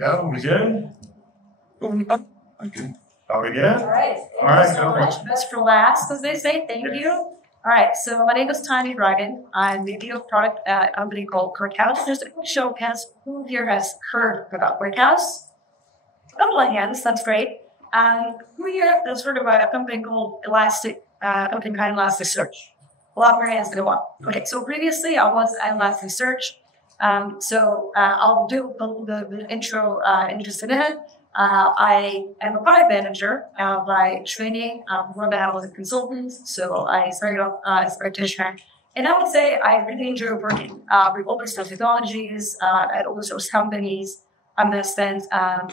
go. We good? Okay. Are we good? All right. All right. Thank you so much. Best for last, as they say. Thank you. All right. So my name is Tanya Dragon. I'm the VP of product at a company called ClickHouse. Just a quick show of hands. Who here has heard about ClickHouse? A couple of hands. That's great. Who here has heard about a company called Elastic, company behind Elasticsearch? A lot more hands than one. Okay. So previously I was at Elasticsearch. I'll do the intro in just a minute. I am a product manager by training. Before that, I was a consultant, so I started off as a practitioner. And I would say I really enjoy working with open source technologies at open source companies. I'm going to spend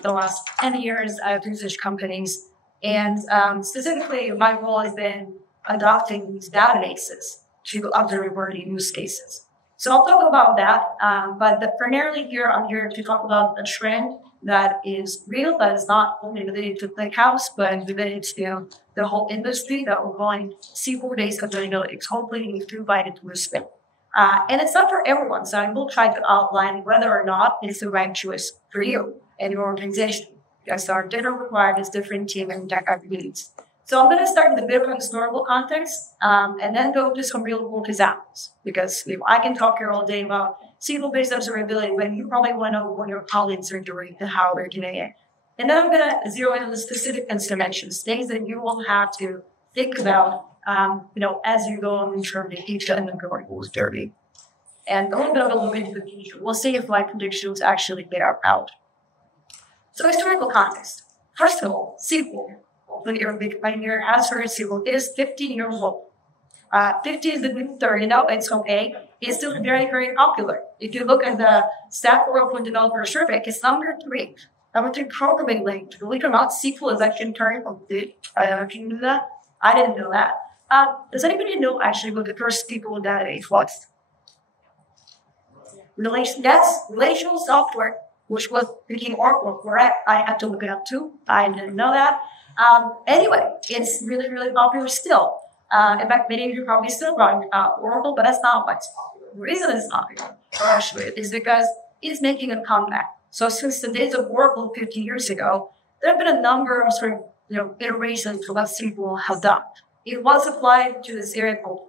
the last 10 years at research companies. And specifically, my role has been adopting these databases to observability use cases. So I'll talk about that, but primarily here, I'm here to talk about a trend that is real, that is not only related to ClickHouse, but related to the whole industry that we're going SQL-based observability. Hopefully, we've invited to respect. And it's not for everyone, so I will try to outline whether or not it's the right choice for you and your organization, because our data requirements, different team and tech activities. So I'm going to start with a bit of a historical context, and then go to some real-world examples, because I can talk here all day about SQL-based observability, but you probably want to know what your colleagues are doing and how they're doing it. And then I'm going to zero in on the specific interventions, things that you will have to think about, as you go on term the future and then going towards dirty. And a little bit of a look into the future. We'll see if my predictions actually bear out. So historical context. First of all, SQL. You're a big pioneer. As for SQL, it is 15 years old. 50 is the new 30. Now it's okay. It's still very, very popular. If you look at the Stack Overflow Developer Survey, it's number 3. Number 3 programming language. Believe it or not, SQL is actually turning from good. Can you do that? I didn't know that. Does anybody know actually what the first SQL database was? Relational software, which was speaking Oracle, correct? I had to look it up too. I didn't know that. Anyway, it's really, really popular still. In fact, many of you probably still run Oracle, but that's not why it's popular. The reason it's popular, actually, is because it's making a comeback. So since the days of Oracle 50 years ago, there have been a number of iterations to what SQL has done. It was applied to this area called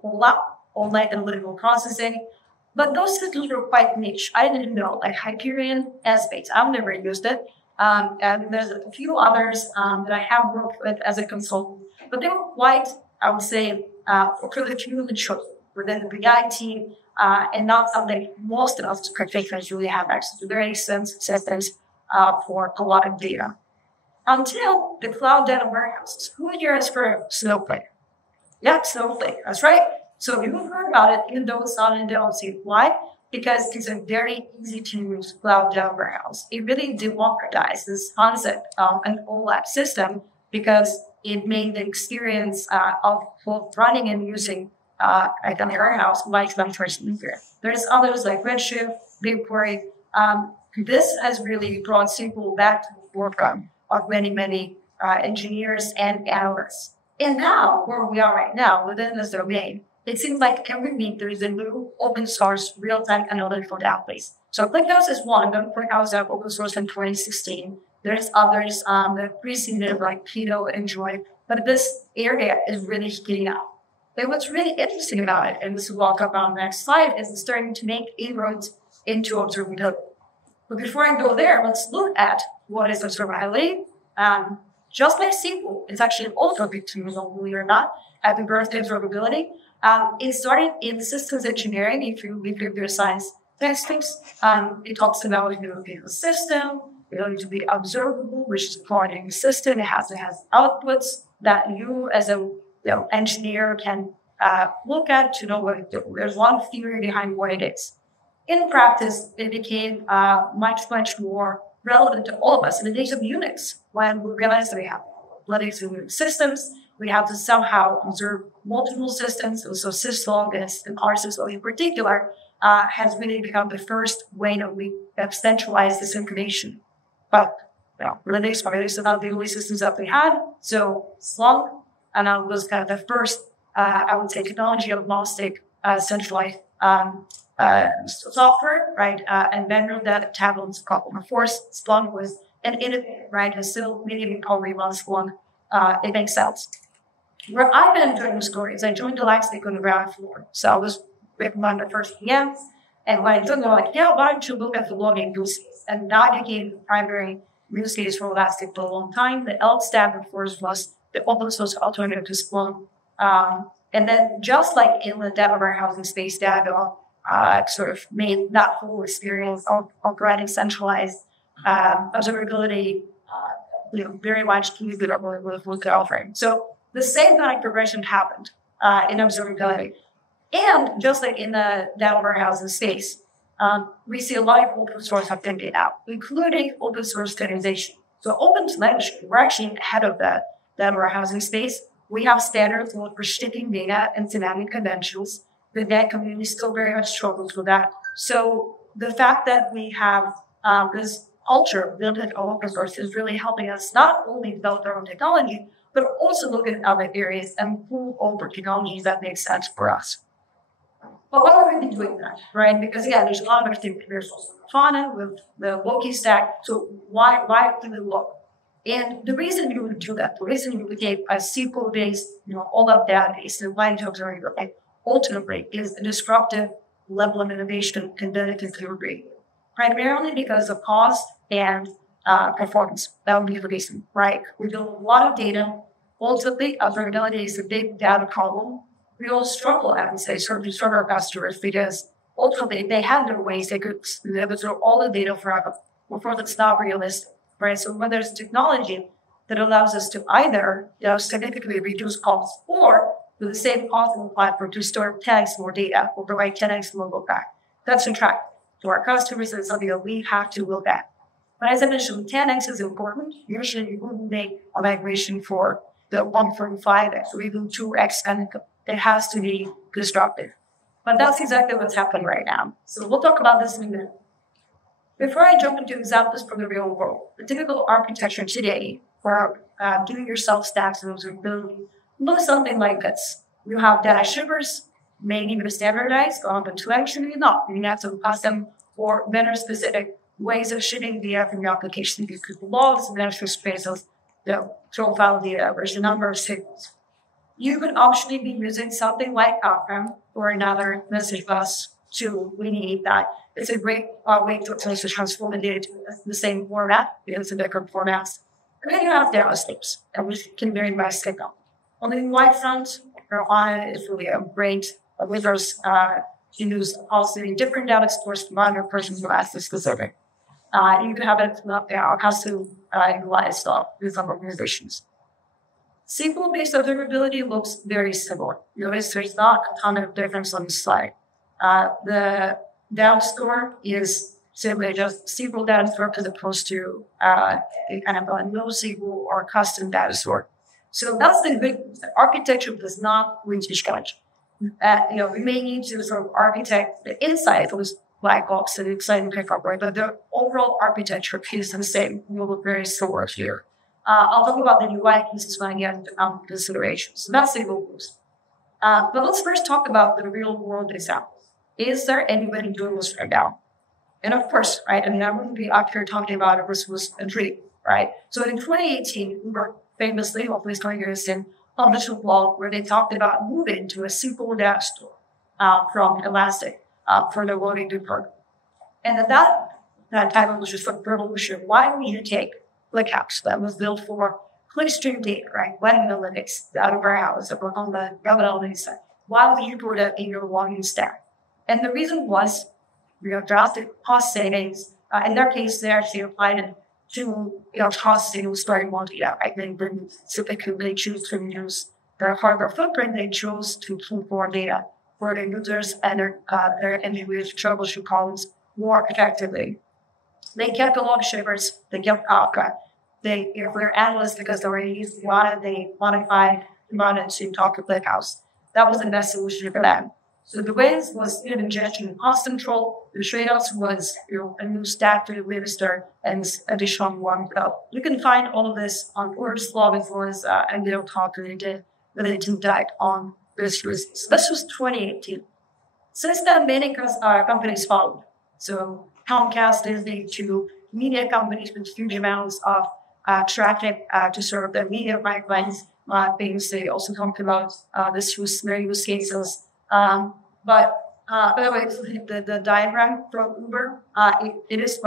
online analytical processing, but those systems were quite niche. I didn't know, like Hyperion, Essbase. I've never used it. And there's a few others that I have worked with as a consultant, but they were quite, I would say, really chosen within the BI team, and not something most of us practitioners really have access to. Very systems for a lot of data. Until the cloud data warehouses. Who here has heard of Snowflake? Yeah, Snowflake. That's right. So you've heard about it, even though it's not in DevOpsDay. Why? Because it's a very easy to use cloud data warehouse. It really democratized this concept of an OLAP system because it made the experience of both running and using a data warehouse much easier. There's others like Redshift, BigQuery. This has really brought SQL back to the forefront of many engineers and analysts. And now, where we are right now within this domain, it seems like every week there is a new open source real-time analytical database. So ClickHouse is one. ClickHouse have open source in 2016. There's others that preceded like Keto and Joy, but this area is really heating up. But what's really interesting about it, and this will walk up on the next slide, is it's starting to make inroads into observability. But before I go there, let's look at what is observability. Just like SQL, it's actually also a big tool, believe it or not, at the birth of observability. It started in systems engineering. If you read computer science textbooks, it talks about a system, it needs to be observable, which is a coordinating system. It has outputs that you as a engineer can look at to know what it is. There's a lot of theory behind what it is. In practice, it became much more relevant to all of us in the days of Unix, when we realized that we have Linux and Unix systems. We have to somehow observe multiple systems. So syslog and rsyslog in particular has really become the first way that we have centralized this information. But Linux probably is about the only systems that we had. So Slug was kind of the first, I would say, technology agnostic centralized software, right? And vendor that tackled this problem. Of course, Splunk was an innovator, right? And still maybe probably on Splunk, it makes sense. Where I've been doing the story is I joined the Lightspeed on the ground floor. So I was with one of the first PMs. And when I took them, like, yeah, why don't you look at the logging use case? And that became the primary use case for Elastic for a long time. The ELK stack, of course, was the open source alternative to Splunk. And then just like in the data warehousing space, Datadog sort of made that whole experience of running centralized observability, very much key to what they're offering. So the same kind of progression happened in observability. And just like in the data warehousing space, we see a lot of open source activity now, including open source standardization. So open telemetry, we're actually ahead of the data warehousing space. We have standards for shipping data and semantic conventions. The net community still very much struggles with that. So the fact that we have this culture built in open source is really helping us not only develop our own technology, but also look at other areas and pull over technologies that make sense for us. But why are we doing that, right? Because again, there's a lot of activity. There's also Fauna with the Loki stack. So why do we look? And the reason you would do that, the reason you would take a SQL-based, all of database and apply it to observability, ultimately is a disruptive level of innovation and benefit delivery, primarily because of cost and performance. That would be the reason, right? We build a lot of data. Ultimately, observability is a big data problem. We all struggle, I would say, sort of serve our customers because ultimately they have their ways they could absorb all the data forever. Before that's not realistic, right? So when there's technology that allows us to either significantly reduce costs or with the same cost of the platform to store 10x more data or provide 10x more look back, that's attractive to our customers and something that we have to look at. But as I mentioned, 10x is important. Usually you wouldn't make a migration for the 1.5x or even 2x kind of. It has to be disruptive. But that's exactly what's happening right now. So we'll talk about this in a minute. Before I jump into examples from the real world, the typical architecture today for doing yourself stacks and observability looks something like this. You have data shippers, maybe even standardized, but to actually not. You have some custom or vendor-specific ways of shipping data from your application. You could logs, measure spaces, profile data, versus a number of signals. You could optionally be using something like Outbound or another message bus to remediate that. It's a great way to transform the data to the same format, because it's a different formats. And then you have data slips, which can vary by signal. On the UI front, is really a great resource to use also in different data stores to monitor persons who ask the specific. You can have it custom UI stuff with some organizations. SQL-based observability looks very similar. Notice there's not a ton of difference on the slide. The data store is simply just SQL data store as opposed to kind of a NoSQL or custom data store. So that's the big architecture does not reach the challenge. We may need to sort of architect the inside of this black box and exciting pickup, right? But the overall architecture is the same. Will look very similar here. I'll talk about the UI pieces when I get into considerations. So that's SQL boost. But let's first talk about the real world example. Is there anybody doing this right now? And of course, right, I wouldn't be up here talking about it was a dream, right? So in 2018, we were famously, hopefully it's 20 years in, published a blog where they talked about moving to a SQL data store from Elastic for the loading program. And at that time, was just a revolution. Why do we need to take ClickHouse that was built for clickstream data, right? Web analytics, data warehouse, on the web analytics side. Why would you put it in your logging stack? And the reason was, drastic cost savings. In their case, they actually applied it to, cost savings starting one data, right? They didn't typically choose to use their hardware footprint. They chose to keep more data for their users and their engineers to troubleshoot problems more effectively. They kept a lot of shippers. They kept Kafka. They, for their analysts, because they were using Fauna, they modified Fauna to talk to ClickHouse. That was the best solution for them. So the ways was ingestion and cost control. The trade-offs was a new stack to administer and additional one. You can find all of this on Order's blog as well as a video talk that they did with a deep dive on this. So this was 2018. Since then, many companies followed. So Comcast is the two media companies with huge amounts of traffic to serve their media pipelines. Things they also talked about this their use cases. By the way, the diagram from Uber, it is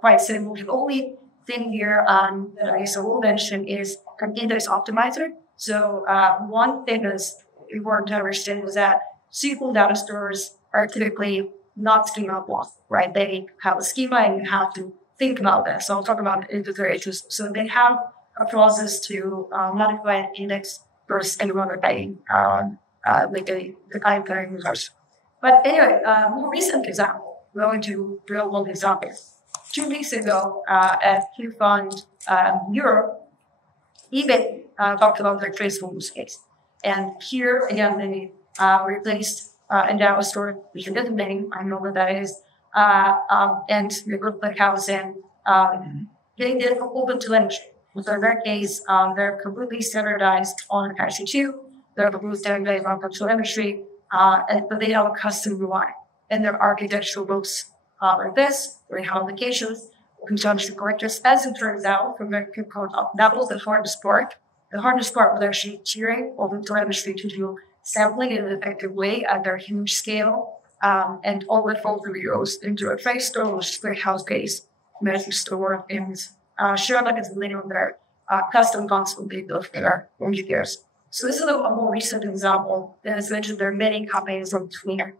quite simple. The only thing here that I will mention is an index optimizer. So one thing that's important to understand is that SQL data stores are typically not schema blocked, right? They have a schema and you have to think about that. So I'll talk about iterations. So they have a process to modify an index first and run it by the kind of users. But anyway, more recent example, we're going to real world examples. 2 weeks ago at QFund Europe, eBay talked about their traceable use case. And here, again, they replaced a data store, which is a name, I know what that is, and we put ClickHouse in. They did open telemetry. So in their case, they're completely standardized on Apache 2. They're completely standardized on telemetry, but they have a custom UI. And their architecture looks like this. They have applications, consumption correctors. As it turns out, from their code up, that was the hardest part. The hardest part was actually tiering over telemetry to do sampling in an effective way at their huge scale, and all the folder goes into a trace store, which is ClickHouse-based message store, and sure, like it's the name of their custom console they built for their engineers. So this is a more recent example. As mentioned, there are many companies in between here.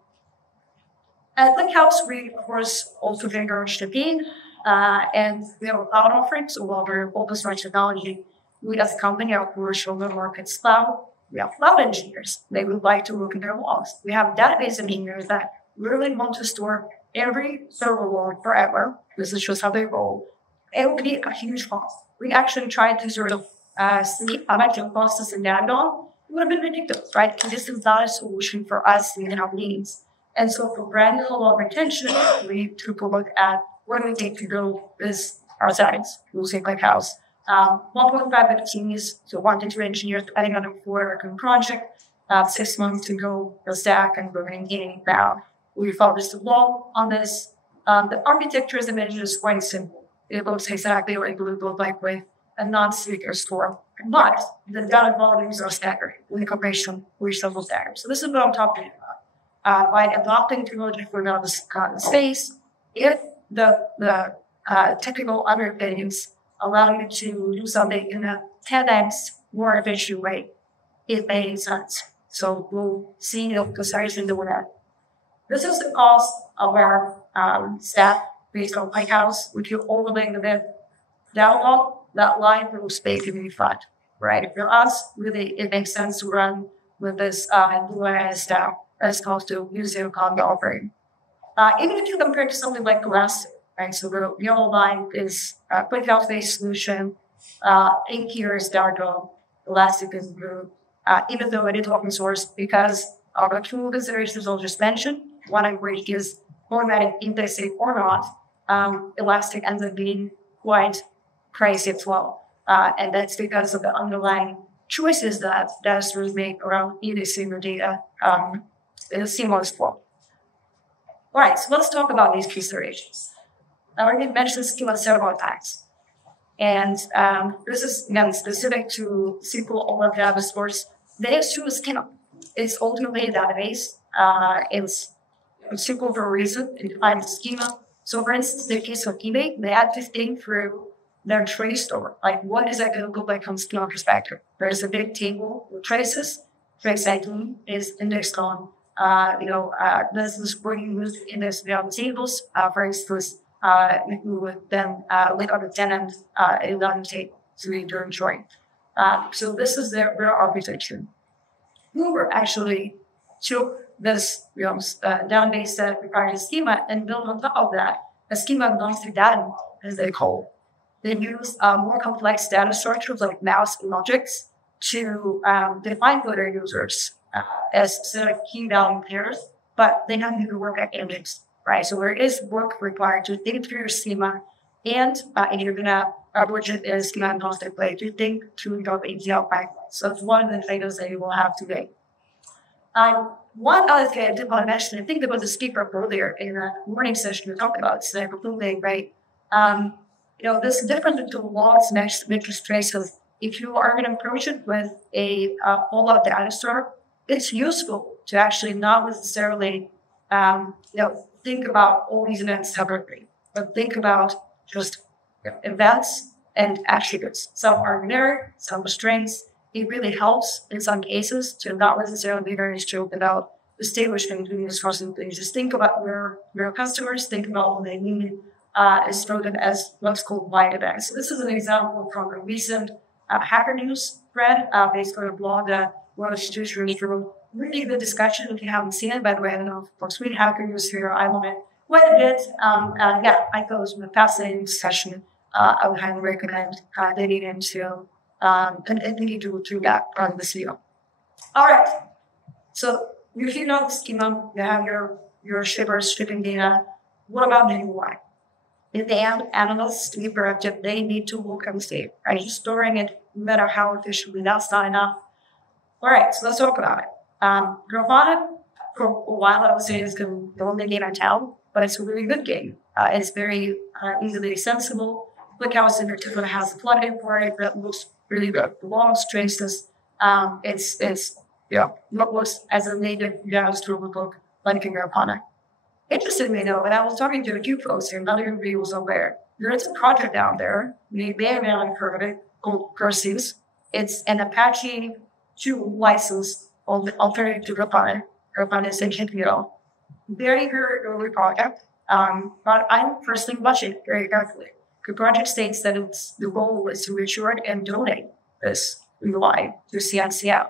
At ClickHouse, we, of course, also figure shipping, and we have a cloud offering, so while we're open source technology, we as a company are commercial markets cloud. We have cloud engineers. They would like to look at their logs. We have database engineers that really want to store every server log forever. This is just how they roll. It would be a huge cost. We actually tried to sort of see how much it costs us in that on. It would have been ridiculous, right? Because this is not a solution for us in our needs. And so for brand new log retention, we took a look at what do we take to build this ourselves. We'll say ClickHouse. 1.5 teams, so 1 to 2 engineers, depending on the work project, 6 months to go the stack, and we're maintaining now. We focused a lot on this. The architecture, as I mentioned, is quite simple. It looks exactly like it would look like with a non-speaker store. But the data volumes are staggering with incorporation with several staggers. So this is what I'm talking about. By adopting technology for another space, if the technical underpinnings allow you to do something in a 10x more efficient way, it made sense. So we'll see the size in the web. This is the cost of our staff based on ClickHouse. If you overlay the web download, that line will stay to be flat, right? For us, really, it makes sense to run with this UIS staff as opposed to using a combo offering. Even if you compare to something like Elastic, right? So the yellow line is a ClickHouse-based solution. In here is Dargo. Elastic is blue. Even though it is open source, because of the two considerations I'll just mention, one of which is formatting indexing or not, Elastic ends up being quite pricey as well. And that's because of the underlying choices that data make around indexing your data in a seamless flow. All right, so let's talk about these considerations. I already mentioned schema several attacks. And this is, again, specific to SQL or Java stores. The issue is schema. It's ultimately a database. It's SQL for a reason. It defines the schema. So, for instance, in the case of eBay, they had to think through their trace store. Like, what is that going to look like from a schema perspective? There's a big table with traces. Trace ID is indexed on, this is where you use index beyond tables. For instance, you would then link on the tenant in the table to be during join. So this is their architecture. Uber actually took this database that requires a schema and built on top of that a schema agnostic data model, as they call it. They use more complex data structures like mouse and logics to define who their users as specific key value pairs, but they don't need to work at index, right? So there is work required to think through your schema, and you're gonna widget is schema agnostic way to think through your API pipeline. So it's one of the things that you will have today. One other thing I did want to mention, I think there was a speaker earlier in the morning session we talked about cyber bullying, right? There's a difference between logs next to interest rates. So if you are going to approach it with a all-out data store, it's useful to actually not necessarily, think about all these events separately, but think about just events and attributes. Some are generic, some are strings. It really helps in some cases to not necessarily be very strict about distinguishing between these sorts of things. Just think about your customers, think about what they need, is spoken as what's called wide events. So this is an example from a recent Hacker News thread, basically a blog that one of the students really through. Really good discussion if you haven't seen it. By the way, I don't know if Sweet Hacker News here, I love it. What it did, I thought it was a fascinating discussion. I would highly recommend digging into and thinking through that part of the video. All right. So you hear the schema, you have your shippers shipping data. What about the UI? In the end, analysts to be productive, they need to look and see. Are you storing it no matter how efficiently? That's not enough. All right, so let's talk about it. Grafana, for a while, I would say it's the only game I tell, but it's a really good game. It's very easily accessible. ClickHouse in particular has a plugin for it that looks really good. The logs, traces, it's what looks as a native JavaScript book like Grafana. Interestingly, though, when I was talking to a few folks here, another review was aware, there is a project out there, you may or may not have heard of it, called Perseus. It's an Apache 2 license alternative to Grafana. Grafana is a very, very early project, but I'm personally watching it very carefully. The project states that the goal is to mature and donate this UI to CNCF.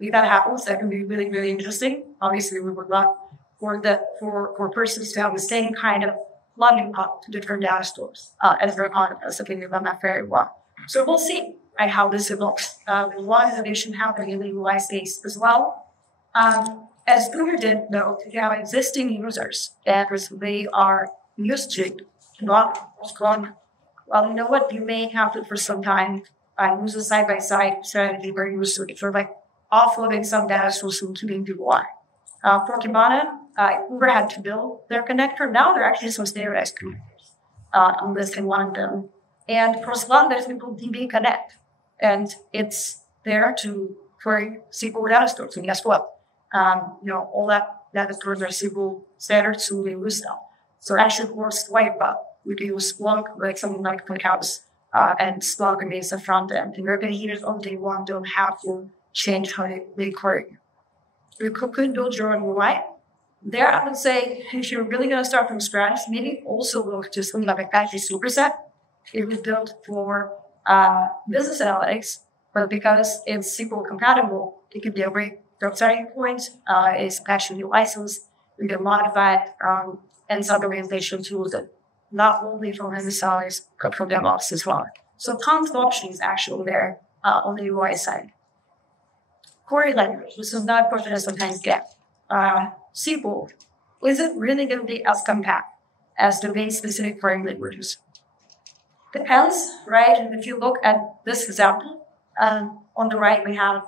If that happens, that can be really, really interesting. Obviously, we would love for persons to have the same kind of plugging up to different data stores as Grafana does. I think they've done that very well. So we'll see how this evolves. There's a lot of innovation happening in the UI space as well. As Boomer did, though, if you have existing users that they are used to well, you know what? You may have to, for some time, use a side-by-side strategy where you used to sort of like offloading some data sources to the UI. For Kibana, Uber had to build their connector. Now they're actually some standardized connectors. I'm listing one of them. And for Splunk, there's people DB Connect. And it's there to query SQL data stores. And guess what? All that data stores are SQL standards, so we use now. So it actually works quite well. We can use Splunk, like something like ClickHouse, and Splunk remains the front end. And Urban Heaters on day one don't have to change how they query. You could build your own UI. There, I would say, if you're really going to start from scratch, maybe also look to something like Apache Superset. It was built for business analytics, but because it's SQL compatible, it could be a great starting point. It's actually licensed, you can modify it, and some organization tools that not only from MSIs, but from DevOps as well. So tons of options actually there on the UI side. Query language, this is not a question I sometimes get. SQL, is it really going to be as compact as domain-specific query languages? Depends, right? And if you look at this example, on the right we have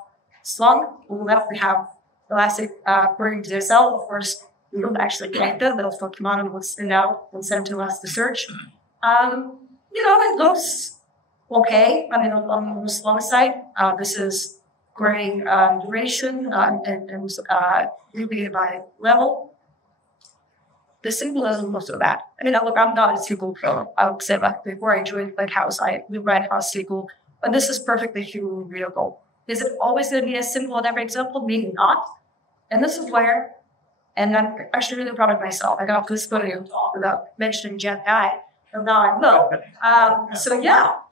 Splunk, on the left we have Elastic querying DSL. Of course, we don't actually connect them, they'll still come on and we'll send out and send to us the search. It looks okay. I mean, on the Splunk side, this is querying duration and repeated by level. The SQL isn't most of that. I mean, look, I'm not a SQL pro. I would say that before I joined ClickHouse, we ran across SQL, but this is perfectly human readable. Is it always going to be as simple in every example? Maybe not. And this is where, and I'm actually really proud of myself. I got this podium talk without mentioning Gen AI, and now I know.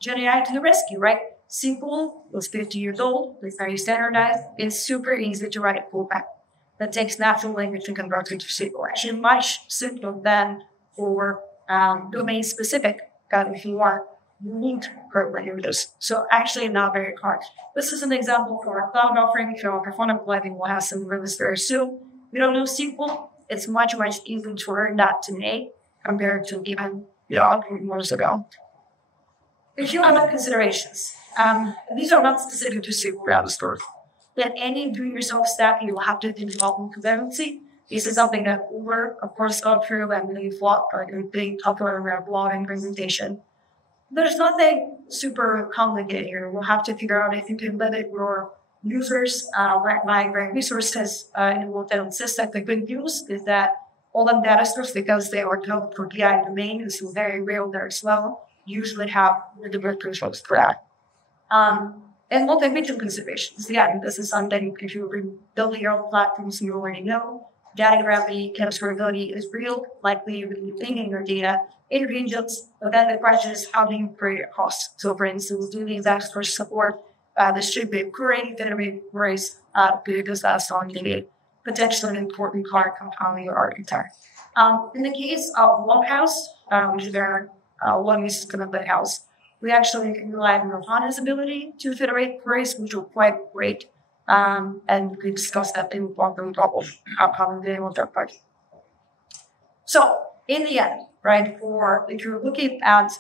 Gen AI to the rescue, right? SQL was 50 years old. It's very standardized. It's super easy to write a pullback that takes natural language and converts it to SQL. Actually, much simpler than for domain-specific, if you are unique languages. So actually not very hard. This is an example for a cloud offering. If you're performing plugin, we'll have some release very soon. We don't know SQL. It's much, much easier to learn that today compared to even years ago. A few other considerations. These are not specific to SQL data stores. that any do-yourself stack, you will have to do development dependency. This is something that Uber, of course, got through and they fought or they talked about around blogging presentation. There's nothing super complicated here. We'll have to figure out if you can limit your users, by resources, and what they insist that the good news is that all of data stores, because they are developed for BI domain, is very real there as well, usually have the developers for that. And multi-region considerations. Yeah, this is something if you're building your own platforms, you already know. Data gravity, transferability is real, likely you're going to be thinking your data in regions, but then the question is how do you create costs? So for instance, do the exact source support, this should be occurring, then we raise because that's on the potentially an important part compounding your architecture. In the case of ClickHouse, which is their one uses ClickHouse, we actually rely on Rohana's ability to federate queries, which were quite great. And we discussed that in one problem, how they will third party. So in the end, right, if you're looking at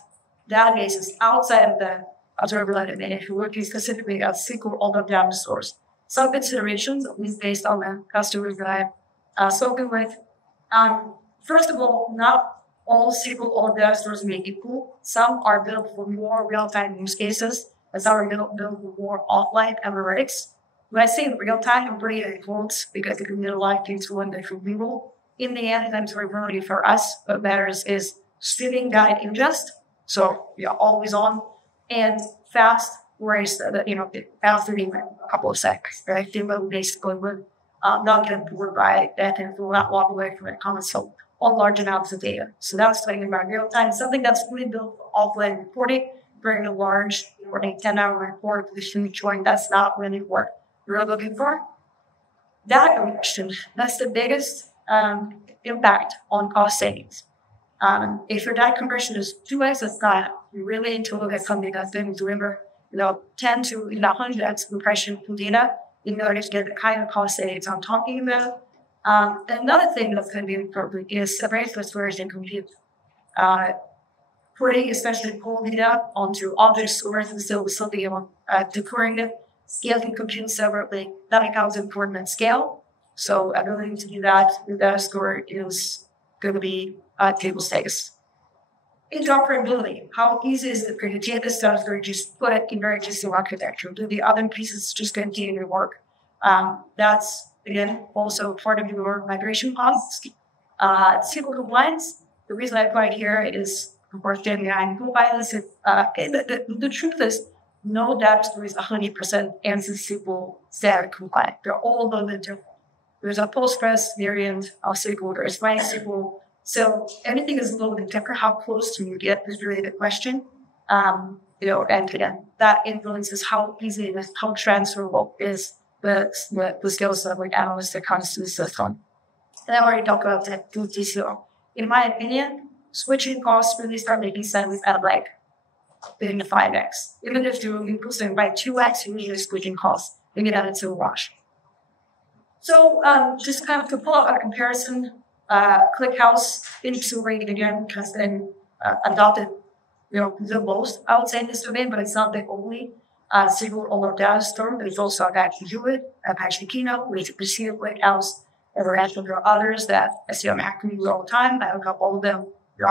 databases outside of the observability domain, if you're looking specifically at SQL all the data source, some considerations, at least based on the customers that I've spoken with. First of all, not all SQL all data stores may be equal. Some are built for more real-time use cases, and some are built for more offline analytics. When I say real-time, I'm bringing it in quotes because it can mean a lot of things to one different people. In the end, observability for us, what matters is streaming data ingest, so always on, and fast, whereas faster in a couple of seconds, right? They will basically not get bored by that and will not walk away from it console on large amounts of data. So that's talking about real time, something that's really built for offline reporting, very large reporting, 10-hour report, position join. That's not really what we're looking for. Data compression, that's the biggest impact on cost savings. If your data compression is 2x, that's not, you really need to look at something that's going to deliver 10 to 100x compression from data in order to get the kind of cost savings I'm talking about. Another thing that's going to be important is separate storage and compute. Putting especially cold data onto object stores and still something about decoring it, scaling compute separately, that becomes important at scale. So ability to do that with data store is going to be table stakes. Interoperability. How easy is it for you to take this stuff or just put it in very existing architecture? Do the other pieces just continue to work? That's, again, also part of your migration costs. SQL compliance. The reason I put it here is, of course, GenAI and Copilot. The truth is, no data store is 100% ANSYS SQL standard compliant. They're all a little bit different. There's a Postgres variant of SQL, there's MySQL. So everything is a little bit different. How close do you get is really the question. And again, that influences how easy and how transferable is the skills of analysts that comes to the system. And I already talked about that through TCO. In my opinion, switching costs really start making sense at within the 5x. Even if you're increasing by 2x, you need a switching cost. Maybe that it's a wash. So just kind of to pull out a comparison, ClickHouse in Survey again has been adopted, the most, I would say, in this domain, but it's not the only SQL or data store. There's also Apache Druid, Apache Keynote, we see ClickHouse, there are others that I see on Acme all the time. I look up all of them.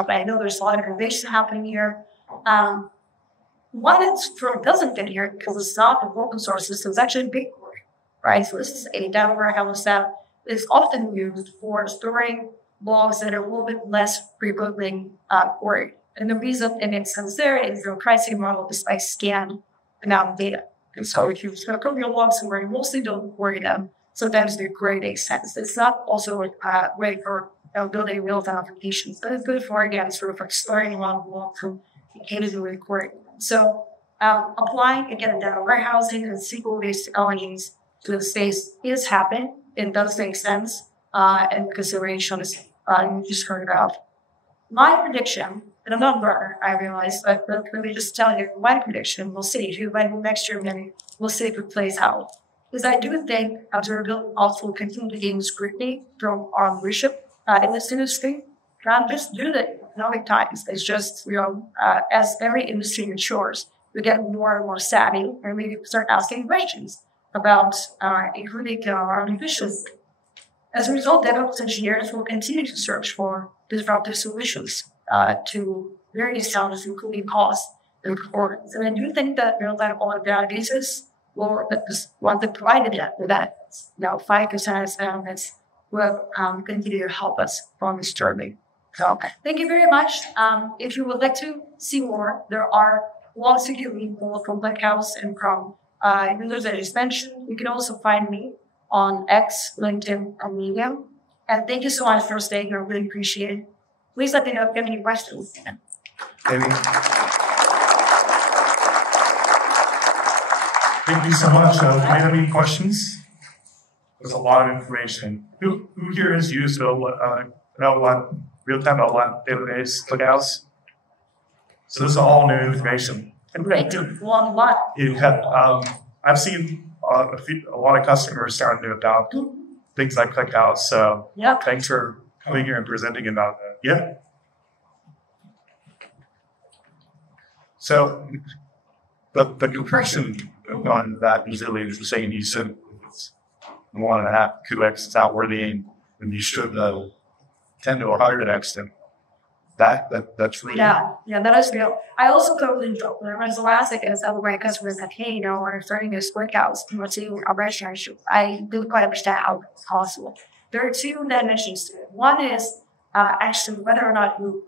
I know there's a lot of innovation happening here. One that doesn't fit here because it's not an open source system, it's actually BigQuery, right? So this is a data warehouse that is often used for storing logs that are a little bit less frequently queried. And the reason it makes sense there is your pricing model is by scan amount of data. And so if you're going to put your logs somewhere, you mostly don't query them. Sometimes the query makes sense. It's not also a way for building real-time applications, but it's good for, again, sort of like storing a lot of logs from occasionally query. So applying, again, data warehousing and SQL-based technologies to the space is happening. It does make sense, and consideration is you just heard about. My prediction, and I'm not a burner, I realize, but let me just tell you my prediction. We'll see. If you invite me next year, then we'll see if it plays out. Because I do think observability also will continue to gain scrutiny from our leadership in this industry. Not just due to the economic times. It's just, as every industry matures, we get more and more savvy, and we start asking questions. about including artificial. As a result, DevOps engineers will continue to search for disruptive solutions to various challenges, including cost and performance. And I do think that real-time audit databases will want to provide that 5% elements will continue to help us on this journey. So thank you very much. If you would like to see more, there are lots of you both from ClickHouse and from users that I just mentioned. You can also find me on X, LinkedIn, and Medium. And thank you so much for staying here. I really appreciate it. Please let me know if you have any questions. Amy. Thank you so much. Do you have any questions? There's a lot of information. Who here has used real-time LLM database, ClickHouse? So this is all new information. Great. One lot. You have, I've seen a lot of customers starting to adopt things like ClickHouse. So thanks for coming here and presenting about that. Yeah. So the compression on that easily is the same. You said it's 1.5, 2x is outworthy, and you should 10 to 100x them. That's real. Yeah, that is real. I also totally joke. When I was elastic and some of my customers said, hey, we're starting this ClickHouse, what's your restaurant issue? I didn't quite understand how it's possible. There are two dimensions to it. One is actually whether or not you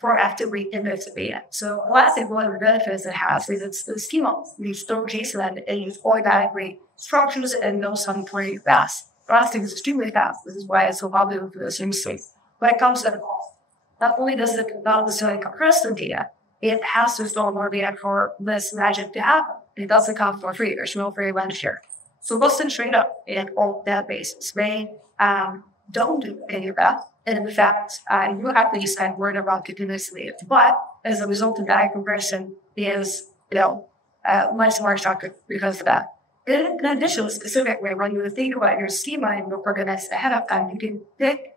proactively index the data. So Elastic, one of the benefits it has is it's the schema. You store JSON and you automatically structures and knows something pretty fast. Elastic is extremely fast. This is why it's so popular for this industry. When it comes to the cost, not only does it not necessarily compress the data, it has to store more data for this magic to happen. It doesn't come for free. There's no free lunch here. So let's trade up in all databases. They don't do any of that. And in fact, you have to spend word around continuously. But as a result of that, compression is, much more structured because of that. In addition, specifically, when you think about your schema and your organized ahead of time, you can pick,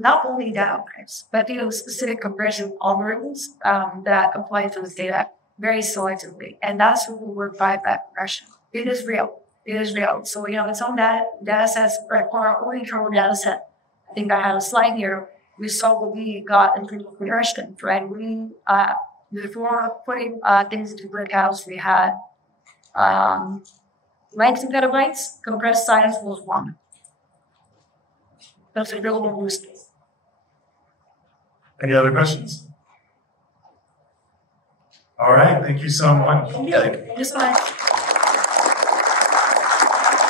not only data types, but specific compression algorithms that apply to this data very selectively. And that's what we work by that compression. It is real. It is real. So, it's on that data sets, or our own internal data set. I think I have a slide here. We saw what we got in terms of compression, right? We, before putting things into ClickHouse, we had 19 petabytes. Compressed size was 1. That's a real use case. Any other questions? All right. Thank you so much. Thank you so much.